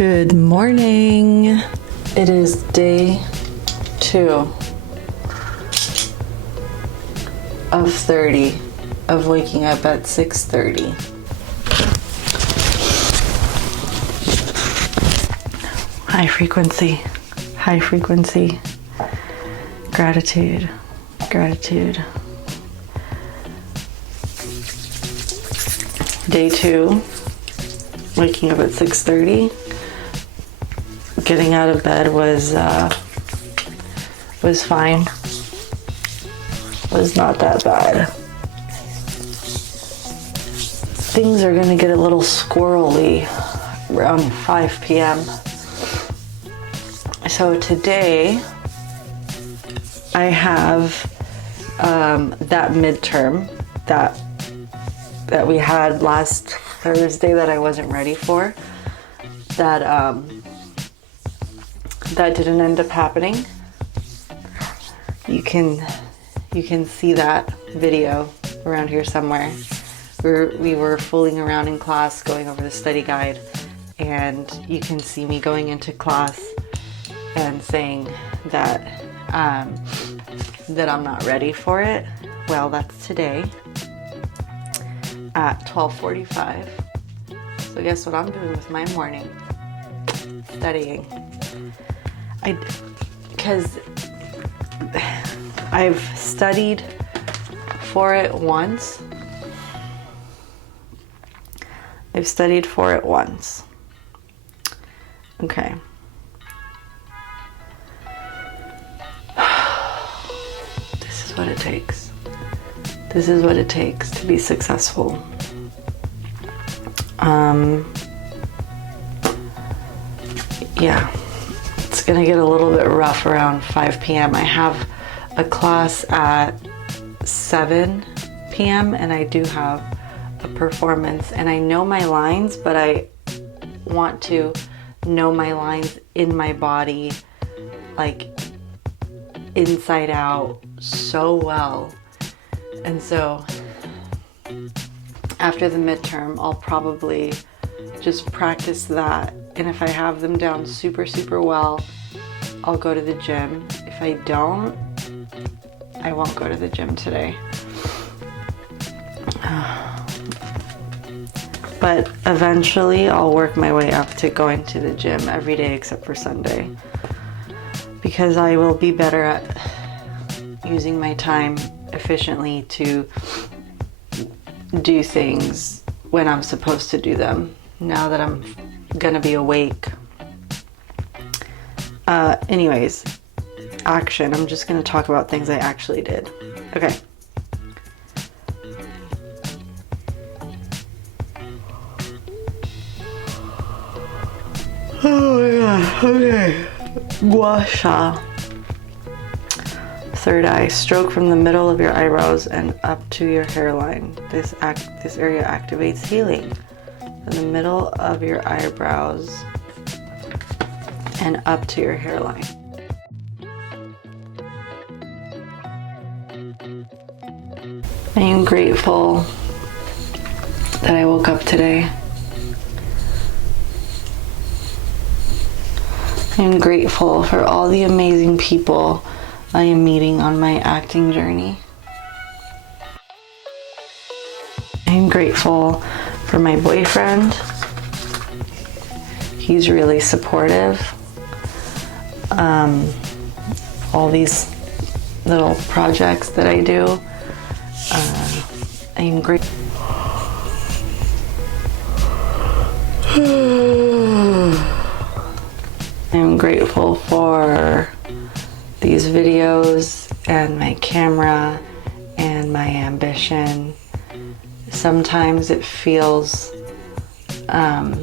Good morning. It is day 2 of 30 of waking up at 6:30. High frequency, gratitude. Day 2, waking up at 6:30. Getting out of bed was fine. Was not that bad. Things are gonna get a little squirrely around 5 p.m. So today I have that midterm that we had last Thursday that I wasn't ready for. That didn't end up happening. You can see that video around here somewhere. We were fooling around in class, going over the study guide, and you can see me going into class and saying that I'm not ready for it. Well, that's today at 12:45. So guess what I'm doing with my morning? Studying. Because I've studied for it once. Okay. This is what it takes. This is what it takes to be successful. Yeah. It's gonna get a little bit rough around 5 p.m. I have a class at 7 p.m. and I do have a performance, and I know my lines, but I want to know my lines in my body, like inside out, so well. And so after the midterm, I'll probably just practice that. And if I have them down super, super well, I'll go to the gym. If I don't, I won't go to the gym today. But eventually I'll work my way up to going to the gym every day except for Sunday, because I will be better at using my time efficiently to do things when I'm supposed to do them, now that I'm gonna be awake. Anyways, action. I'm just gonna talk about things I actually did. Okay. Oh my god, okay. Gua sha. Third eye, stroke from the middle of your eyebrows and up to your hairline. This area activates healing. From the middle of your eyebrows and up to your hairline. I am grateful that I woke up today. I am grateful for all the amazing people I am meeting on my acting journey. I am grateful for my boyfriend. He's really supportive. All these little projects that I do. I am grateful. I'm grateful for these videos and my camera and my ambition. Sometimes it feels a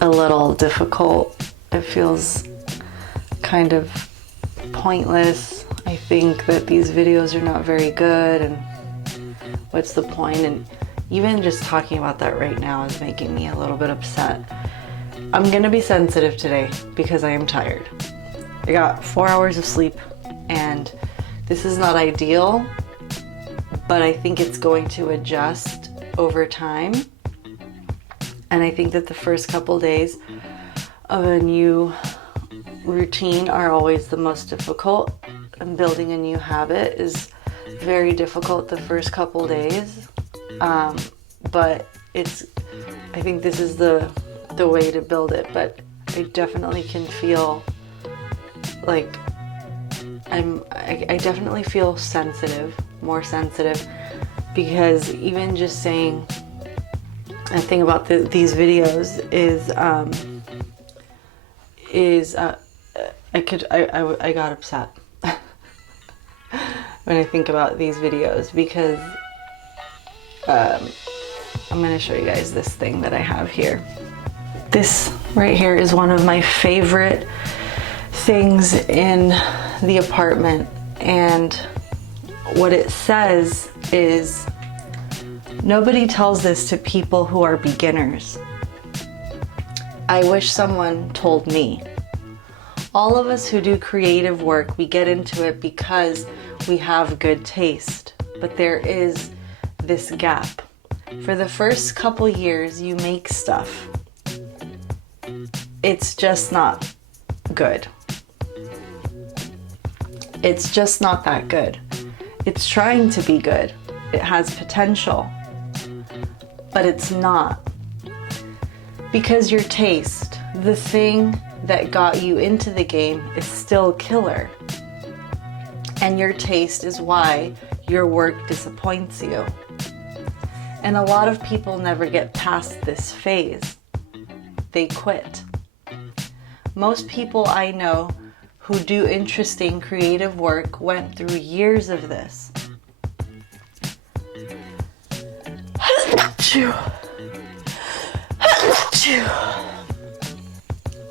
little difficult. It feels kind of pointless. I think that these videos are not very good, and what's the point? And even just talking about that right now is making me a little bit upset. I'm gonna be sensitive today because I am tired. I got 4 hours of sleep, and this is not ideal, but I think it's going to adjust over time. And I think that the first couple days of a new routine are always the most difficult. And building a new habit is very difficult the first couple days. But I think this is the way to build it. But I definitely can feel like I definitely feel sensitive, more sensitive, because even just saying a thing about these videos I got upset when I think about these videos, because I'm going to show you guys this thing that I have here. This right here is one of my favorite things in the apartment, and what it says is, nobody tells this to people who are beginners. I wish someone told me. All of us who do creative work, we get into it because we have good taste, but there is this gap. For the first couple years you make stuff, it's just not good. It's just not that good. It's trying to be good. It has potential, but it's not. Because your taste, the thing that got you into the game, is still killer. And your taste is why your work disappoints you. And a lot of people never get past this phase. They quit. Most people I know who do interesting creative work went through years of this.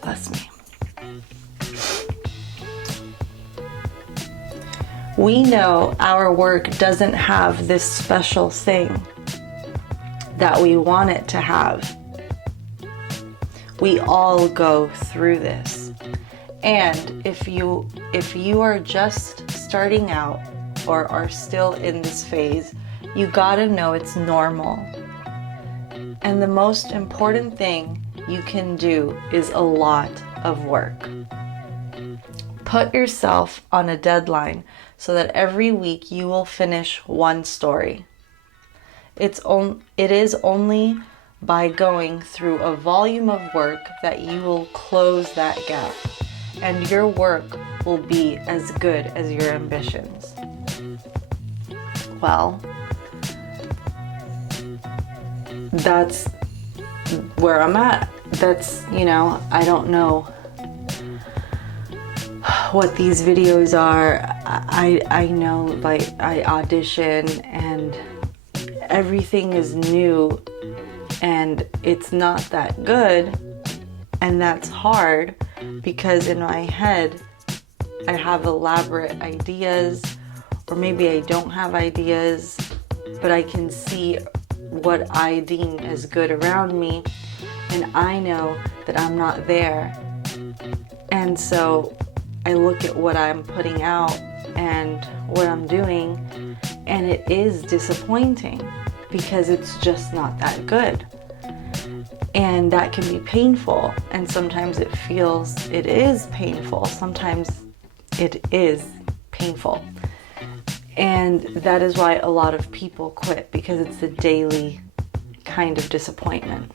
Bless me. We know our work doesn't have this special thing that we want it to have. We all go through this. And if you are just starting out or are still in this phase, you gotta know it's normal. And the most important thing you can do is a lot of work. Put yourself on a deadline so that every week you will finish one story. It is only by going through a volume of work that you will close that gap, and your work will be as good as your ambitions. Well, that's where I'm at. That's, I don't know what these videos are. I know, like, I audition and everything is new and it's not that good, and that's hard because in my head I have elaborate ideas, or maybe I don't have ideas, but I can see what I deem as good around me, and I know that I'm not there. And so I look at what I'm putting out and what I'm doing, and it is disappointing because it's just not that good. And that can be painful, and sometimes it is painful. Sometimes it is painful. And that is why a lot of people quit, because it's a daily kind of disappointment.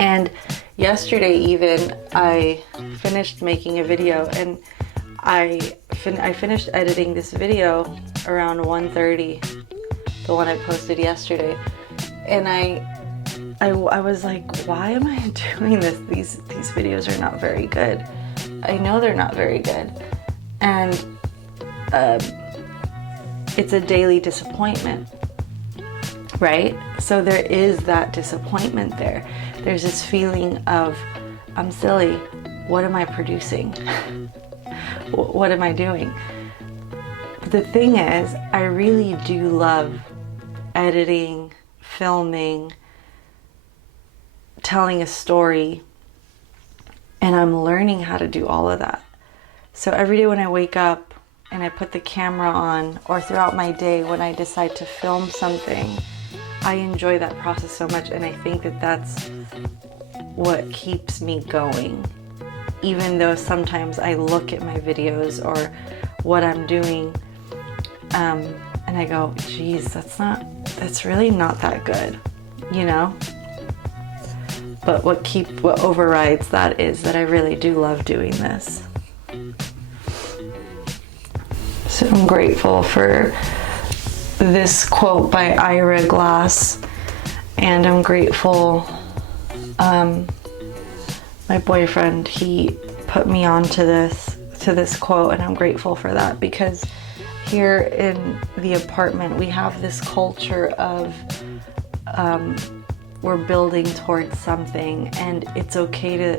And yesterday even, I finished making a video, and I finished editing this video around 1:30, the one I posted yesterday. And I was like, why am I doing this? These videos are not very good. I know they're not very good. And it's a daily disappointment, right? So there is that disappointment there. There's this feeling of, I'm silly. What am I producing? What am I doing? But the thing is, I really do love editing, filming, telling a story, and I'm learning how to do all of that. So every day when I wake up and I put the camera on, or throughout my day when I decide to film something, I enjoy that process so much, and I think that that's what keeps me going. Even though sometimes I look at my videos or what I'm doing, and I go, geez, that's really not that good, you know? But what overrides that is that I really do love doing this. So I'm grateful for this quote by Ira Glass, and I'm grateful, my boyfriend, he put me on to this quote, and I'm grateful for that, because here in the apartment we have this culture of we're building towards something, and it's okay to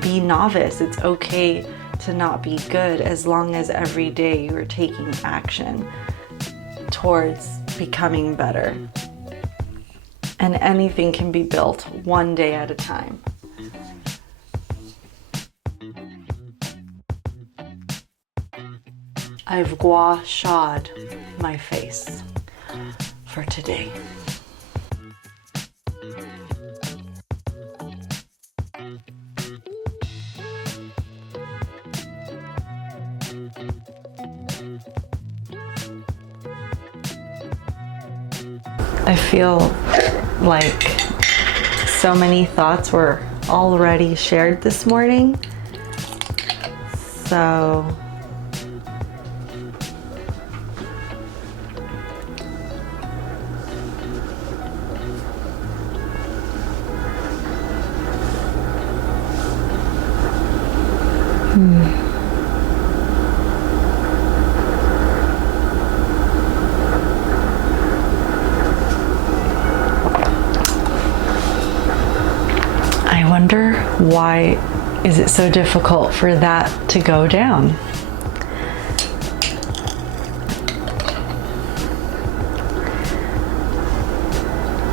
be novice. It's okay to not be good, as long as every day you're taking action towards becoming better. And anything can be built one day at a time. I've gua sha'd my face for today. I feel like so many thoughts were already shared this morning. So I wonder, why is it so difficult for that to go down?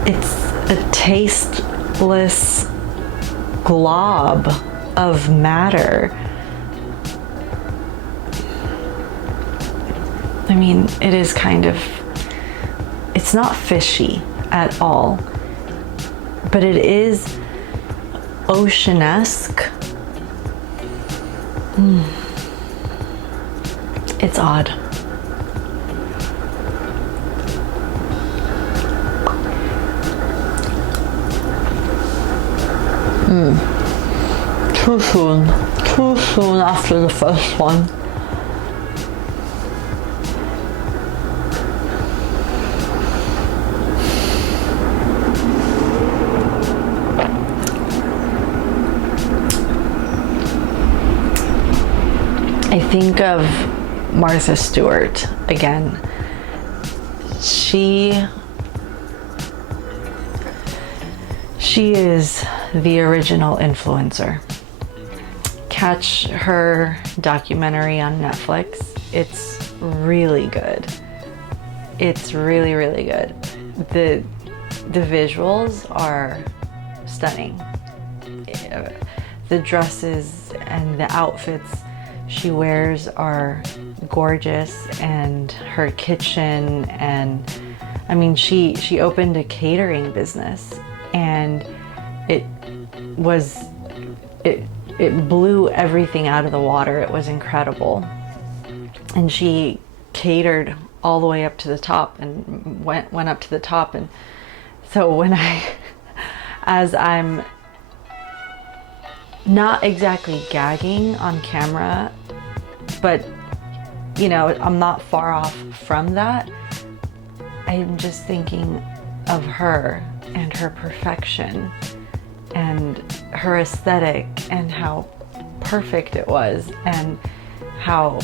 It's a tasteless glob of matter. I mean, it is it's not fishy at all, but it is oceanesque. It's odd. Too soon after the first one. I think of Martha Stewart again. She is the original influencer. Catch her documentary on Netflix. It's really good. It's really, really good. The visuals are stunning. The dresses and the outfits she wears are gorgeous, and her kitchen, and I mean, she opened a catering business, and it blew everything out of the water. It was incredible. And she catered all the way up to the top, and went up to the top. And so as I'm not exactly gagging on camera, but you know, I'm not far off from that, I'm just thinking of her and her perfection and her aesthetic, and how perfect it was, and how,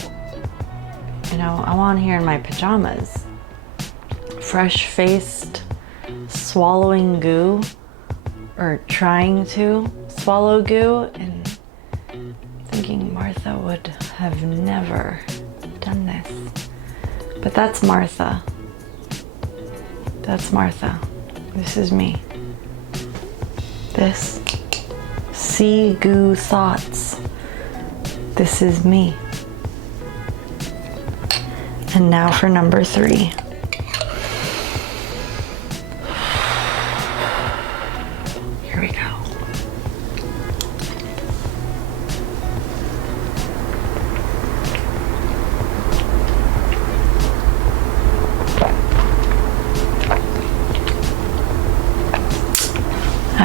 you know, I'm on here in my pajamas, fresh-faced, swallowing goo, or trying to swallow goo, and thinking Martha would have never done this. But that's Martha. That's Martha. This is me. This sea goo thoughts. This is me. And now for number 3.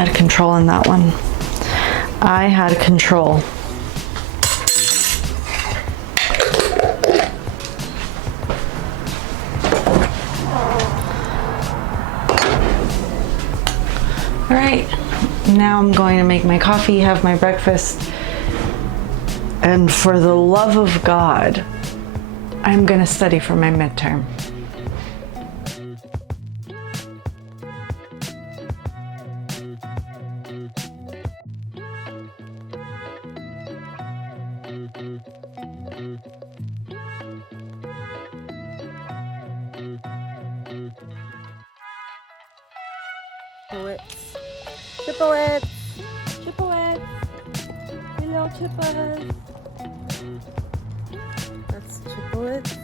had control in that one. I had control. All right, now I'm going to make my coffee, have my breakfast, and for the love of God, I'm going to study for my midterm. Chippewas, Chippewas, hey little Chippas. That's Chippewas.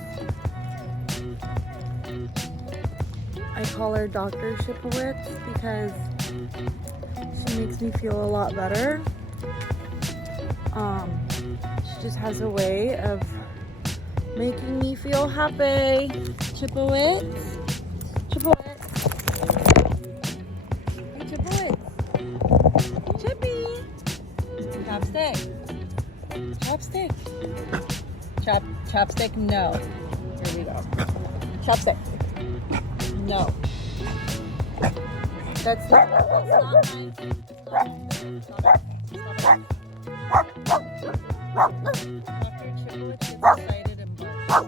I call her Dr. Chippewas because she makes me feel a lot better. She just has a way of making me feel happy. Chippewas, Chippewas. Chopstick. Chopstick, no. Here we go. Chopstick. No. That's not nice. Stop it. Dr. Chippewas gets excited and barks.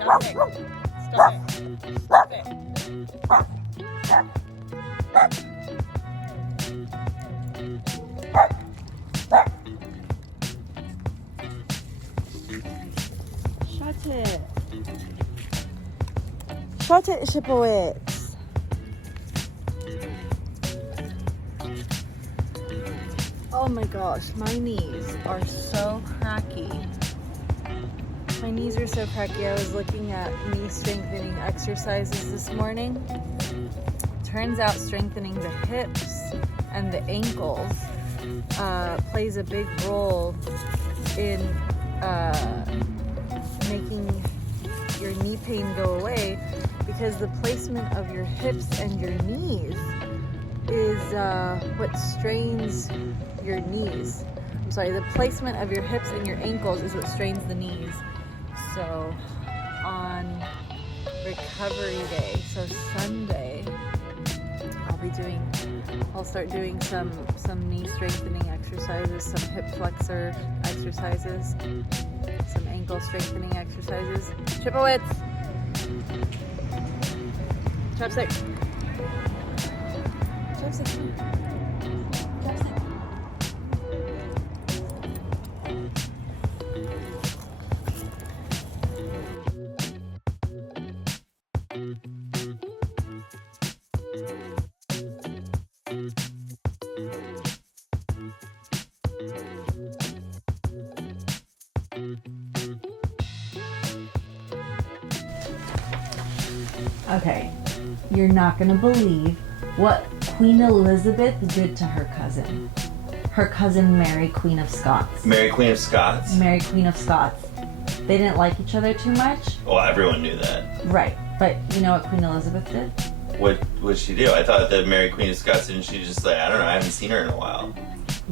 Chopstick. Stop it. Shut it, Chippewas. Oh my gosh, my knees are so cracky. My knees are so cracky. I was looking at knee strengthening exercises this morning. Turns out strengthening the hips and the ankles plays a big role in making your knee pain go away, because the placement of your hips and your knees is what strains your knees. I'm sorry, the placement of your hips and your ankles is what strains the knees. So on recovery day, so Sunday, I'll start doing some knee strengthening exercises, some hip flexor exercises, some ankle strengthening exercises. Chippewas! Chopstick. Chopstick. Chopstick. Okay, you're not gonna believe what Queen Elizabeth did to her cousin. Her cousin Mary, Queen of Scots. Mary, Queen of Scots? Mary, Queen of Scots. They didn't like each other too much. Well, everyone knew that. Right, but you know what Queen Elizabeth did? What did she do? I thought that Mary, Queen of Scots, didn't she just I don't know, I haven't seen her in a while.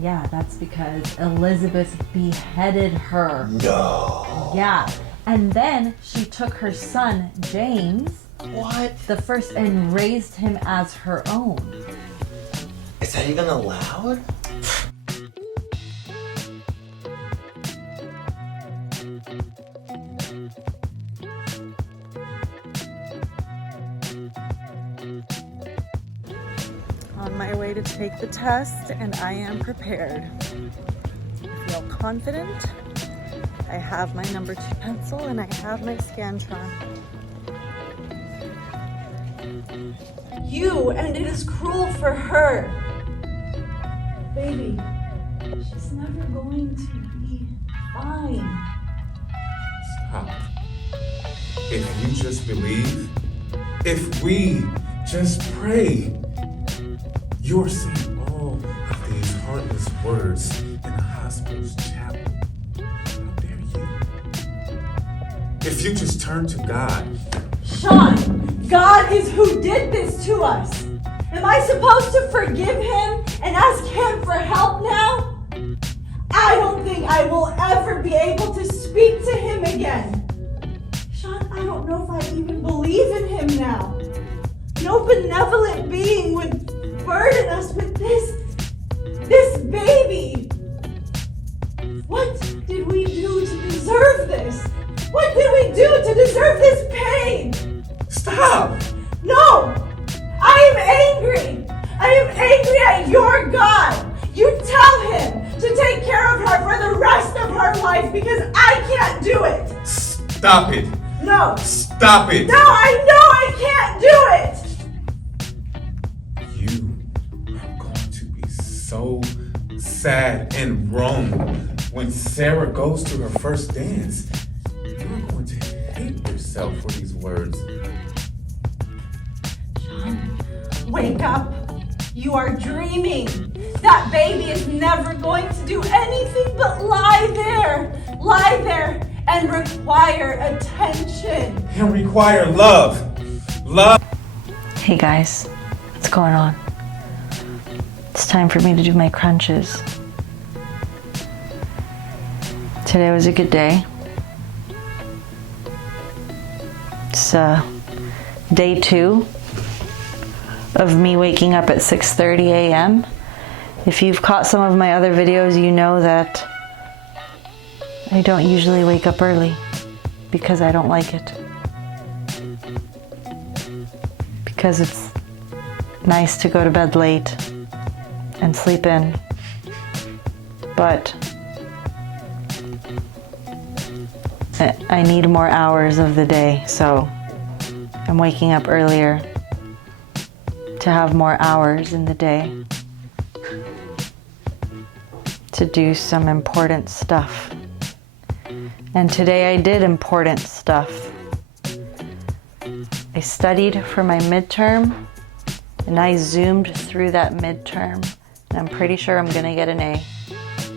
Yeah, that's because Elizabeth beheaded her. No. Yeah, and then she took her son, James, What? the first, and raised him as her own. Is that even allowed? On my way to take the test, and I am prepared. I feel confident. I have my number 2 pencil and I have my Scantron. And it is cruel for her. Baby, she's never going to be fine. Stop. If you just believe, if we just pray, you're saying all of these heartless words in a hospital's chapel. How dare you? If you just turn to God. Sean, God is who did this to us. Am I supposed to forgive him and ask him for help now? I don't think I will ever be able to speak to him again. Sean, I don't know if I even believe in him now. No benevolent being would burden us with this baby. What did we do to deserve this? What did we do to deserve this pain? Stop! No! I am angry! I am angry at your God! You tell him to take care of her for the rest of her life because I can't do it! Stop it! No! Stop it! No, I know I can't do it! You are going to be so sad and wrong when Sarah goes to her first dance. You're going to hate yourself for these words. Sean, wake up! You are dreaming! That baby is never going to do anything but lie there, and require attention. And require love. Love. Hey guys, what's going on? It's time for me to do my crunches. Today was a good day. It's day 2 of me waking up at 6:30 a.m. If you've caught some of my other videos, you know that I don't usually wake up early because I don't like it. Because it's nice to go to bed late and sleep in. But I need more hours of the day, so I'm waking up earlier to have more hours in the day to do some important stuff. And today I did important stuff. I studied for my midterm and I zoomed through that midterm, and I'm pretty sure I'm gonna get an A,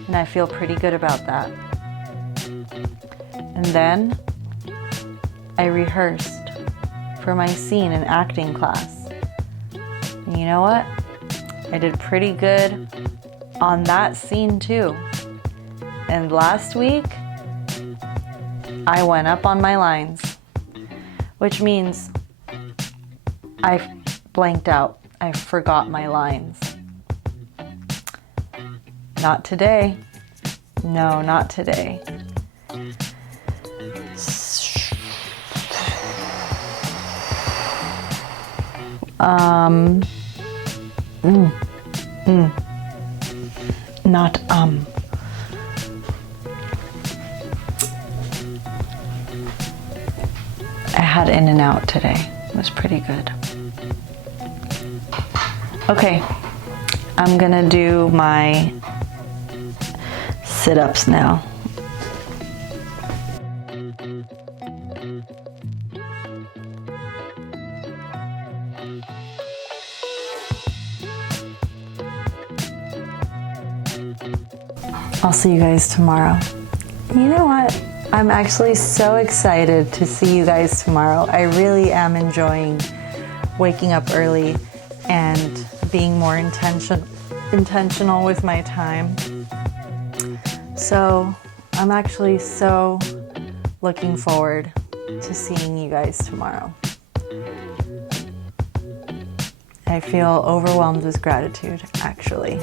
and I feel pretty good about that. And then I rehearsed for my scene in acting class. And you know what? I did pretty good on that scene too. And last week, I went up on my lines, which means I blanked out. I forgot my lines. Not today. No, not today. Not I had In-N-Out today. It was pretty good. Okay, I'm gonna do my sit-ups now. I'll see you guys tomorrow. You know what? I'm actually so excited to see you guys tomorrow. I really am enjoying waking up early and being more intentional with my time. So I'm actually so looking forward to seeing you guys tomorrow. I feel overwhelmed with gratitude, actually.